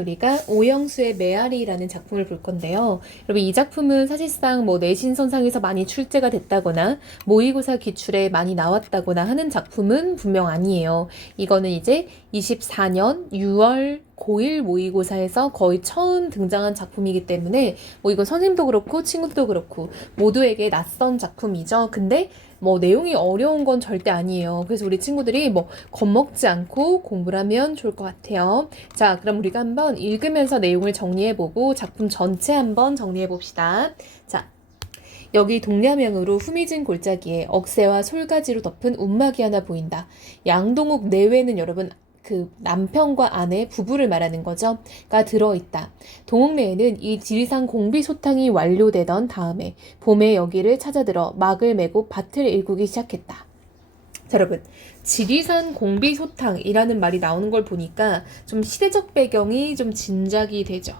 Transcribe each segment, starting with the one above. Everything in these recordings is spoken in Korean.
우리가 오영수의 메아리라는 작품을 볼 건데요. 여러분 이 작품은 사실상 뭐 내신선상에서 많이 출제가 됐다거나 모의고사 기출에 많이 나왔다거나 하는 작품은 분명 아니에요. 이거는 이제 24년 6월 고1 모의고사에서 거의 처음 등장한 작품이기 때문에 뭐 이건 선생님도 그렇고 친구도 그렇고 모두에게 낯선 작품이죠. 근데 뭐 내용이 어려운 건 절대 아니에요. 그래서 우리 친구들이 뭐 겁먹지 않고 공부를 하면 좋을 것 같아요. 자, 그럼 우리가 한번 읽으면서 내용을 정리해보고 작품 전체 한번 정리해봅시다. 자, 여기 동ля명으로 후미진 골짜기에 억새와 솔가지로 덮은 움막이 하나 보인다. 양동욱 내외는 여러분 그 남편과 아내 부부를 말하는 거죠.가 들어있다. 동옥내에는 이 지리산 공비 소탕이 완료되던 다음에 봄에 여기를 찾아들어 막을 메고 밭을 일구기 시작했다. 자, 여러분 지리산 공비 소탕이라는 말이 나오는 걸 보니까 좀 시대적 배경이 좀 짐작이 되죠.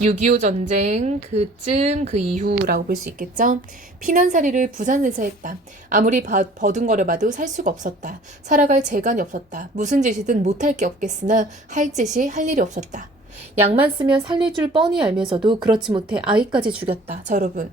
6.25 전쟁 그쯤 그 이후라고 볼 수 있겠죠. 피난살이를 부산에서 했다. 아무리 버둥거려봐도 살 수가 없었다. 살아갈 재간이 없었다. 무슨 짓이든 못할 게 없겠으나 할 짓이 할 일이 없었다. 약만 쓰면 살릴 줄 뻔히 알면서도 그렇지 못해 아이까지 죽였다. 자, 여러분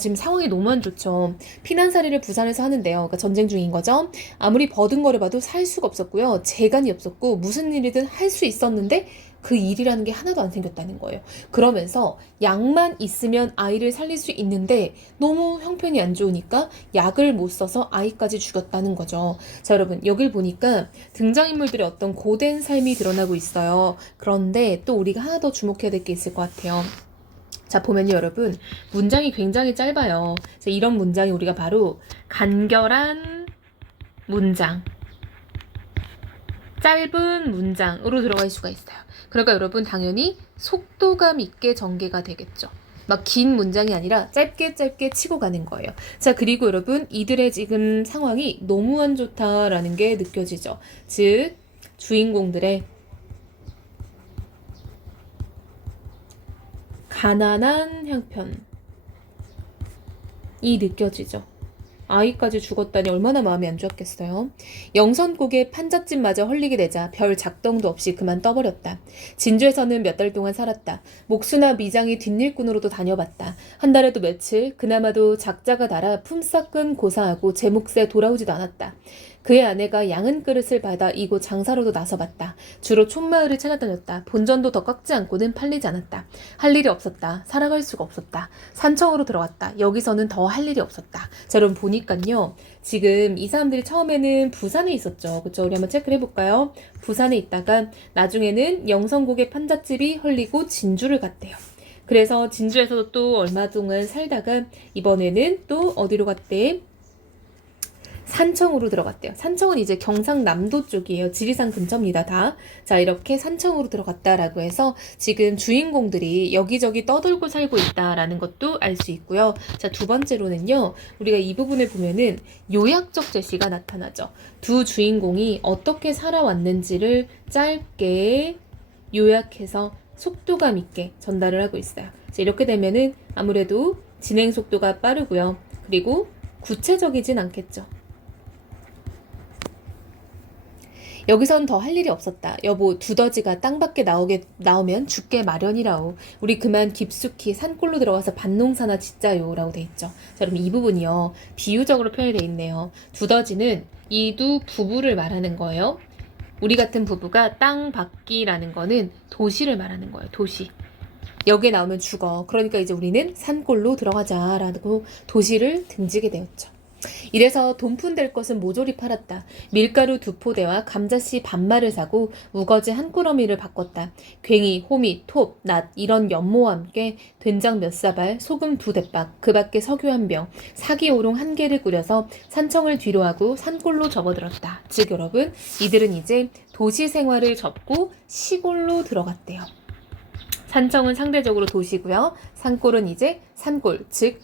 지금 상황이 너무 안 좋죠. 피난살이를 부산에서 하는데요. 그러니까 전쟁 중인 거죠. 아무리 버둥거려봐도 살 수가 없었고요. 재간이 없었고 무슨 일이든 할 수 있었는데 그 일이라는 게 하나도 안 생겼다는 거예요. 그러면서 약만 있으면 아이를 살릴 수 있는데 너무 형편이 안 좋으니까 약을 못 써서 아이까지 죽였다는 거죠. 자, 여러분 여길 보니까 등장인물들의 어떤 고된 삶이 드러나고 있어요. 그런데 또 우리가 하나 더 주목해야 될 게 있을 것 같아요. 자, 보면요 여러분 문장이 굉장히 짧아요. 자, 이런 문장이 우리가 바로 간결한 문장, 짧은 문장으로 들어갈 수가 있어요. 그러니까 여러분 당연히 속도감 있게 전개가 되겠죠. 막 긴 문장이 아니라 짧게 짧게 치고 가는 거예요. 자, 그리고 여러분 이들의 지금 상황이 너무 안 좋다라는 게 느껴지죠. 즉 주인공들의 가난한 형편이 느껴지죠. 아이까지 죽었다니 얼마나 마음이 안 좋았겠어요. 영선국의 판잣집마저 헐리게 되자 별 작동도 없이 그만 떠버렸다. 진주에서는 몇 달 동안 살았다. 목수나 미장이 뒷일꾼으로도 다녀봤다. 한 달에도 며칠 그나마도 작자가 달아 품삯은 고사하고 제 몫에 돌아오지도 않았다. 그의 아내가 양은 그릇을 받아 이곳 장사로도 나서봤다. 주로 촌마을을 찾아다녔다. 본전도 더 깎지 않고는 팔리지 않았다. 할 일이 없었다. 살아갈 수가 없었다. 산청으로 들어갔다. 여기서는 더 할 일이 없었다. 자, 여러분 보니까요. 지금 이 사람들이 처음에는 부산에 있었죠. 그쵸? 우리 한번 체크를 해볼까요? 부산에 있다가 나중에는 영성국의 판잣집이 헐리고 진주를 갔대요. 그래서 진주에서도 또 얼마 동안 살다가 이번에는 또 어디로 갔대? 산청으로 들어갔대요. 산청은 이제 경상남도 쪽이에요. 지리산 근처입니다. 다. 자, 이렇게 산청으로 들어갔다라고 해서 지금 주인공들이 여기저기 떠돌고 살고 있다라는 것도 알 수 있고요. 자, 두 번째로는요. 우리가 이 부분을 보면은 요약적 제시가 나타나죠. 두 주인공이 어떻게 살아왔는지를 짧게 요약해서 속도감 있게 전달을 하고 있어요. 자, 이렇게 되면은 아무래도 진행 속도가 빠르고요. 그리고 구체적이진 않겠죠. 여기선 더 할 일이 없었다. 여보, 두더지가 땅밖에 나오면 죽게 마련이라오. 우리 그만 깊숙이 산골로 들어가서 밭농사나 짓자요. 라고 돼 있죠. 자, 그럼 이 부분이요. 비유적으로 표현이 돼 있네요. 두더지는 이 두 부부를 말하는 거예요. 우리 같은 부부가 땅 밖이라는 거는 도시를 말하는 거예요. 도시. 여기에 나오면 죽어. 그러니까 이제 우리는 산골로 들어가자라고 도시를 등지게 되었죠. 이래서 돈푼될 것은 모조리 팔았다. 밀가루 2포대와 감자씨 반마를 사고 우거지 한 꾸러미를 바꿨다. 괭이, 호미, 톱, 낫 이런 연모와 함께 된장 몇 사발, 소금 2대박, 그 밖에 석유 1병, 사기오롱 1개를 끓여서 산청을 뒤로하고 산골로 접어들었다. 즉 여러분 이들은 이제 도시 생활을 접고 시골로 들어갔대요. 산청은 상대적으로 도시고요. 산골은 이제 산골, 즉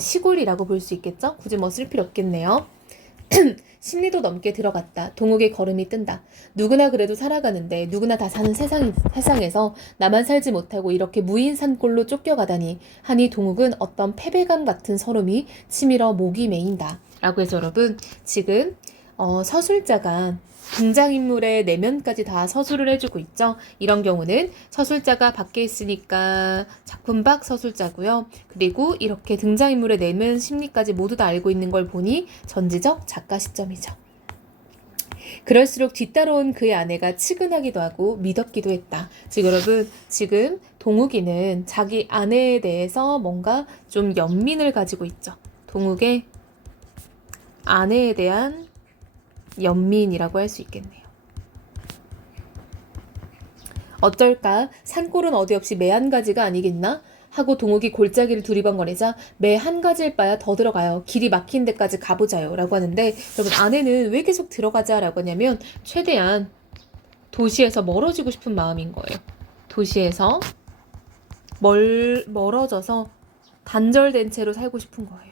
시골이라고 볼 수 있겠죠? 굳이 뭐 쓸 필요 없겠네요. 10리도 넘게 들어갔다. 동욱의 걸음이 뜬다. 누구나 그래도 살아가는데 누구나 다 사는 세상에서 나만 살지 못하고 이렇게 무인 산골로 쫓겨가다니 하니 동욱은 어떤 패배감 같은 서름이 치밀어 목이 메인다. 라고 해서 여러분 지금 서술자가 등장인물의 내면까지 다 서술을 해주고 있죠. 이런 경우는 서술자가 밖에 있으니까 작품 밖 서술자고요. 그리고 이렇게 등장인물의 내면 심리까지 모두 다 알고 있는 걸 보니 전지적 작가 시점이죠. 그럴수록 뒤따라온 그의 아내가 측은하기도 하고 미덥기도 했다. 지금 여러분, 지금 동욱이는 자기 아내에 대해서 뭔가 좀 연민을 가지고 있죠. 동욱의 아내에 대한 연민이라고 할 수 있겠네요. 어쩔까? 산골은 어디 없이 매 한 가지가 아니겠나? 하고 동욱이 골짜기를 두리번거리자 매 한 가지일 바야 더 들어가요. 길이 막힌 데까지 가보자요. 라고 하는데 여러분 아내는 왜 계속 들어가자 라고 하냐면 최대한 도시에서 멀어지고 싶은 마음인 거예요. 도시에서 멀어져서 단절된 채로 살고 싶은 거예요.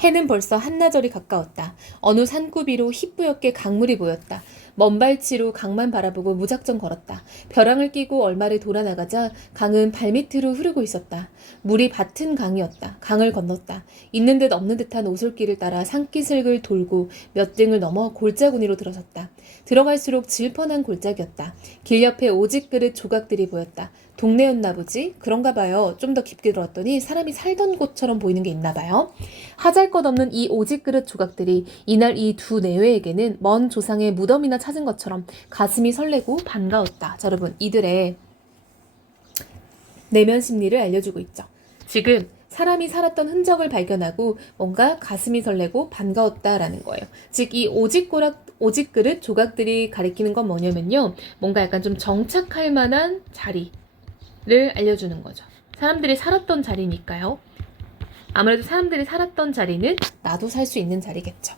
해는 벌써 한나절이 가까웠다. 어느 산구비로 희뿌옇게 강물이 보였다. 먼 발치로 강만 바라보고 무작정 걸었다. 벼랑을 끼고 얼마를 돌아나가자 강은 발밑으로 흐르고 있었다. 물이 얕은 강이었다. 강을 건넜다. 있는 듯 없는 듯한 오솔길을 따라 산기슭을 돌고 몇 등을 넘어 골짜구니로 들어섰다. 들어갈수록 질펀한 골짜기였다. 길 옆에 오직그릇 조각들이 보였다. 동네였나 보지? 그런가 봐요. 좀 더 깊게 들어왔더니 사람이 살던 곳처럼 보이는 게 있나 봐요. 하잘것없는 이 오직그릇 조각들이 이날 이 두 내외에게는 먼 조상의 무덤이나 찾은 것처럼 가슴이 설레고 반가웠다. 자, 여러분 이들의 내면 심리를 알려주고 있죠. 지금 사람이 살았던 흔적을 발견하고 뭔가 가슴이 설레고 반가웠다라는 거예요. 즉 이 오직그릇 조각들이 가리키는 건 뭐냐면요. 뭔가 약간 좀 정착할 만한 자리를 알려주는 거죠. 사람들이 살았던 자리니까요. 아무래도 사람들이 살았던 자리는 나도 살 수 있는 자리겠죠.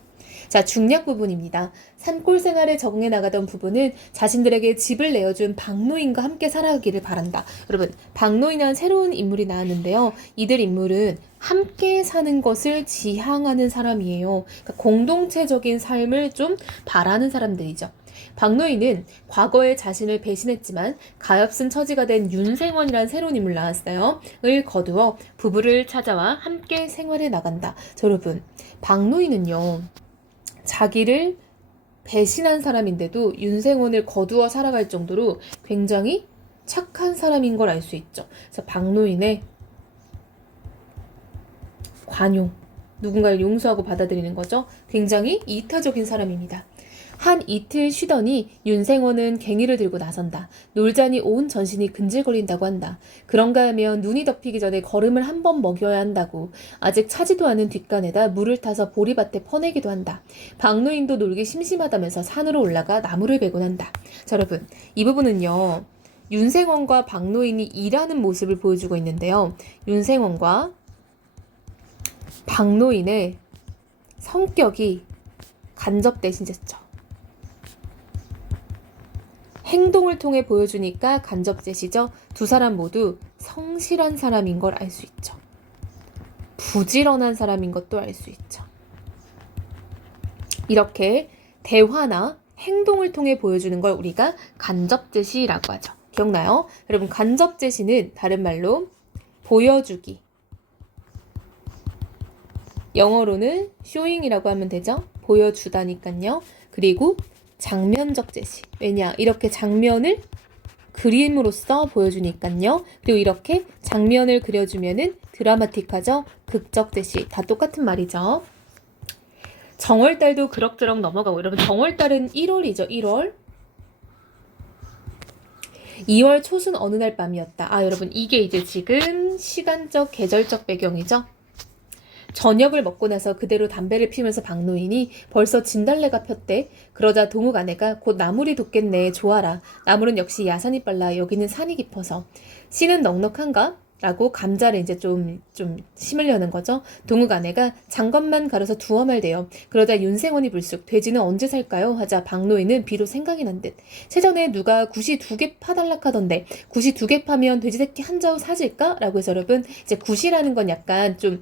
자, 중략 부분입니다. 산골 생활에 적응해 나가던 부부는 자신들에게 집을 내어준 박노인과 함께 살아가기를 바란다. 여러분, 박노인이라는 새로운 인물이 나왔는데요. 이들 인물은 함께 사는 것을 지향하는 사람이에요. 그러니까 공동체적인 삶을 좀 바라는 사람들이죠. 박노인은 과거에 자신을 배신했지만 가엾은 처지가 된 윤생원이라는 새로운 인물 나왔어요. 을 거두어 부부를 찾아와 함께 생활해 나간다. 자, 여러분, 박노인은요. 자기를 배신한 사람인데도 윤생원을 거두어 살아갈 정도로 굉장히 착한 사람인 걸 알 수 있죠. 그래서 박노인의 관용, 누군가를 용서하고 받아들이는 거죠. 굉장히 이타적인 사람입니다. 한 이틀 쉬더니 윤생원은 갱이를 들고 나선다. 놀자니 온 전신이 근질거린다고 한다. 그런가 하면 눈이 덮이기 전에 걸음을 한 번 먹여야 한다고. 아직 차지도 않은 뒷간에다 물을 타서 보리밭에 퍼내기도 한다. 박노인도 놀기 심심하다면서 산으로 올라가 나무를 베곤 한다. 자, 여러분 이 부분은요. 윤생원과 박노인이 일하는 모습을 보여주고 있는데요. 윤생원과 박노인의 성격이 간접대신제죠. 행동을 통해 보여주니까 간접제시죠. 두 사람 모두 성실한 사람인 걸 알 수 있죠. 부지런한 사람인 것도 알 수 있죠. 이렇게 대화나 행동을 통해 보여주는 걸 우리가 간접제시라고 하죠. 기억나요? 여러분 간접제시는 다른 말로 보여주기. 영어로는 showing이라고 하면 되죠. 보여주다니까요. 그리고 장면적 제시. 왜냐? 이렇게 장면을 그림으로써 보여주니까요. 그리고 이렇게 장면을 그려주면은 드라마틱하죠. 극적 제시. 다 똑같은 말이죠. 정월달도 그럭저럭 넘어가고 여러분 정월달은 1월이죠. 1월. 2월 초순 어느 날 밤이었다. 아, 여러분 이게 이제 지금 시간적 계절적 배경이죠. 저녁을 먹고 나서 그대로 담배를 피우면서 박노인이 벌써 진달래가 폈대. 그러자 동욱 아내가 곧 나물이 돋겠네. 좋아라. 나물은 역시 야산이 빨라. 여기는 산이 깊어서. 씨는 넉넉한가? 라고 감자를 이제 좀 심으려는 거죠. 동욱 아내가 장건만 가려서 두어 말대요. 그러자 윤생원이 불쑥 돼지는 언제 살까요? 하자 박노인은 비로 생각이 난 듯. 세전에 누가 굿이 2개 파달라 하던데 굿이 2개 파면 돼지 새끼 한 자루 사질까? 라고 해서 여러분 이제 굿이라는 건 약간 좀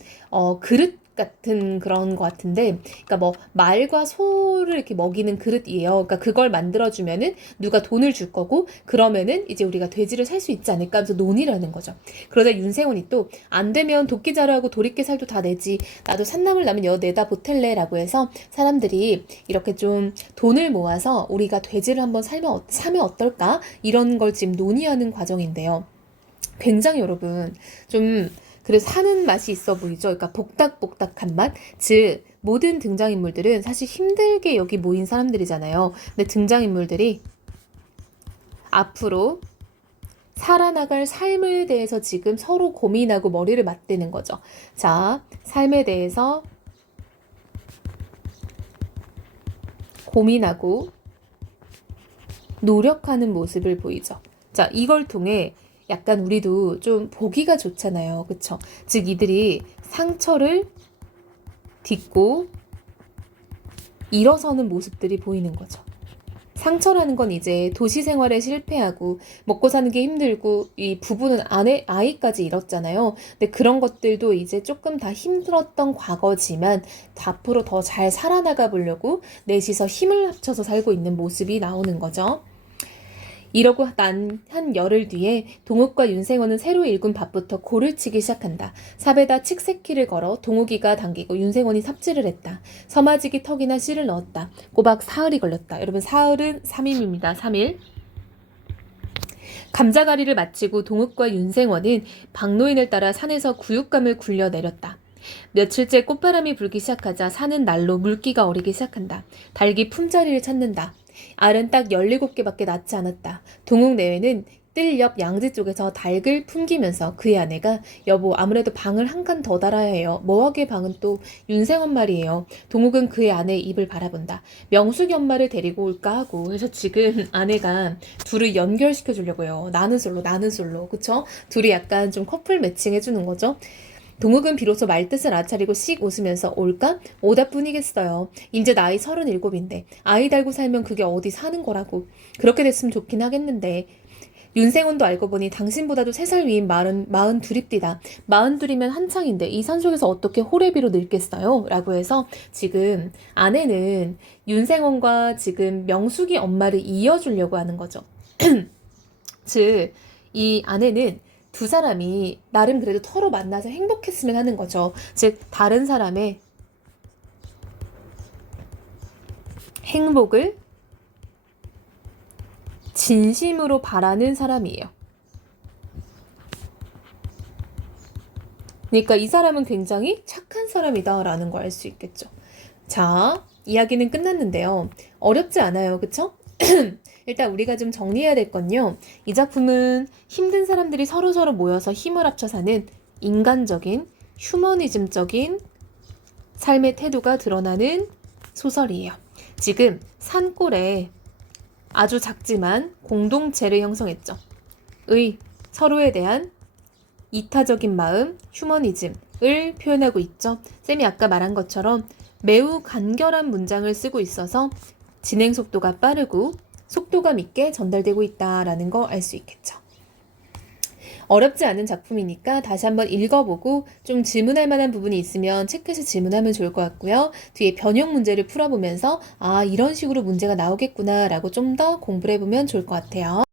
그릇 같은 그런 것 같은데, 그러니까 뭐 말과 소를 이렇게 먹이는 그릇이에요. 그러니까 그걸 만들어주면은 누가 돈을 줄 거고, 그러면은 이제 우리가 돼지를 살 수 있지 않을까 하면서 논의를 하는 거죠. 그러다 윤생원이 또 안 되면 도끼 자루하고 도리깨 살도 다 내지, 나도 산나물 나면 여 내다 보탤래라고 해서 사람들이 이렇게 좀 돈을 모아서 우리가 돼지를 한번 사면 어떨까? 이런 걸 지금 논의하는 과정인데요. 굉장히 여러분 좀 그래 사는 맛이 있어 보이죠. 그러니까 복닥복닥한 맛. 즉 모든 등장인물들은 사실 힘들게 여기 모인 사람들이잖아요. 근데 등장인물들이 앞으로 살아나갈 삶에 대해서 지금 서로 고민하고 머리를 맞대는 거죠. 자, 삶에 대해서 고민하고 노력하는 모습을 보이죠. 자, 이걸 통해 약간 우리도 좀 보기가 좋잖아요. 그쵸? 즉, 이들이 상처를 딛고 일어서는 모습들이 보이는 거죠. 상처라는 건 이제 도시 생활에 실패하고 먹고 사는 게 힘들고 이 부부는 아이까지 잃었잖아요. 근데 그런 것들도 이제 조금 다 힘들었던 과거지만 앞으로 더 잘 살아나가 보려고 넷이서 힘을 합쳐서 살고 있는 모습이 나오는 거죠. 이러고 난 한 열흘 뒤에 동욱과 윤생원은 새로 일군 밥부터 고를 치기 시작한다. 삽에다 칡새끼를 걸어 동욱이가 당기고 윤생원이 삽질을 했다. 서마지기 턱이나 씨를 넣었다. 꼬박 사흘이 걸렸다. 여러분 사흘은 3일입니다. 3일. 감자가리를 마치고 동욱과 윤생원은 박노인을 따라 산에서 구육감을 굴려 내렸다. 며칠째 꽃바람이 불기 시작하자 산은 날로 물기가 어리기 시작한다. 닭이 품자리를 찾는다. 알은 딱 17개밖에 낳지 않았다. 동욱 내외는 뜰 옆 양지 쪽에서 닭을 품기면서 그의 아내가 여보 아무래도 방을 한 칸 더 달아야 해요. 뭐하게 방은 또 윤생원 말이에요. 동욱은 그의 아내의 입을 바라본다. 명숙이 엄마를 데리고 올까 하고 해서 지금 아내가 둘을 연결시켜 주려고 해요. 나는 솔로 그쵸? 둘이 약간 좀 커플 매칭 해주는 거죠. 동욱은 비로소 말뜻을 알아차리고 씩 웃으면서 올까? 오다 뿐이겠어요. 이제 나이 37인데 아이 달고 살면 그게 어디 사는 거라고. 그렇게 됐으면 좋긴 하겠는데. 윤생원도 알고 보니 당신보다도 3살 위인 42입디다. 42이면 한창인데 이 산속에서 어떻게 호래비로 늙겠어요? 라고 해서 지금 아내는 윤생원과 지금 명숙이 엄마를 이어주려고 하는 거죠. 즉, 이 아내는 두 사람이 나름 그래도 서로 만나서 행복했으면 하는 거죠. 즉, 다른 사람의 행복을 진심으로 바라는 사람이에요. 그러니까 이 사람은 굉장히 착한 사람이다라는 걸 알 수 있겠죠. 자, 이야기는 끝났는데요. 어렵지 않아요. 그쵸? 일단 우리가 좀 정리해야 될 건요. 이 작품은 힘든 사람들이 서로서로 모여서 힘을 합쳐 사는 인간적인, 휴머니즘적인 삶의 태도가 드러나는 소설이에요. 지금 산골에 아주 작지만 공동체를 형성했죠. 서로에 대한 이타적인 마음, 휴머니즘을 표현하고 있죠. 쌤이 아까 말한 것처럼 매우 간결한 문장을 쓰고 있어서 진행 속도가 빠르고 속도감 있게 전달되고 있다라는 거 알 수 있겠죠. 어렵지 않은 작품이니까 다시 한번 읽어보고 좀 질문할 만한 부분이 있으면 체크해서 질문하면 좋을 것 같고요. 뒤에 변형 문제를 풀어보면서 아 이런 식으로 문제가 나오겠구나 라고 좀 더 공부를 해보면 좋을 것 같아요.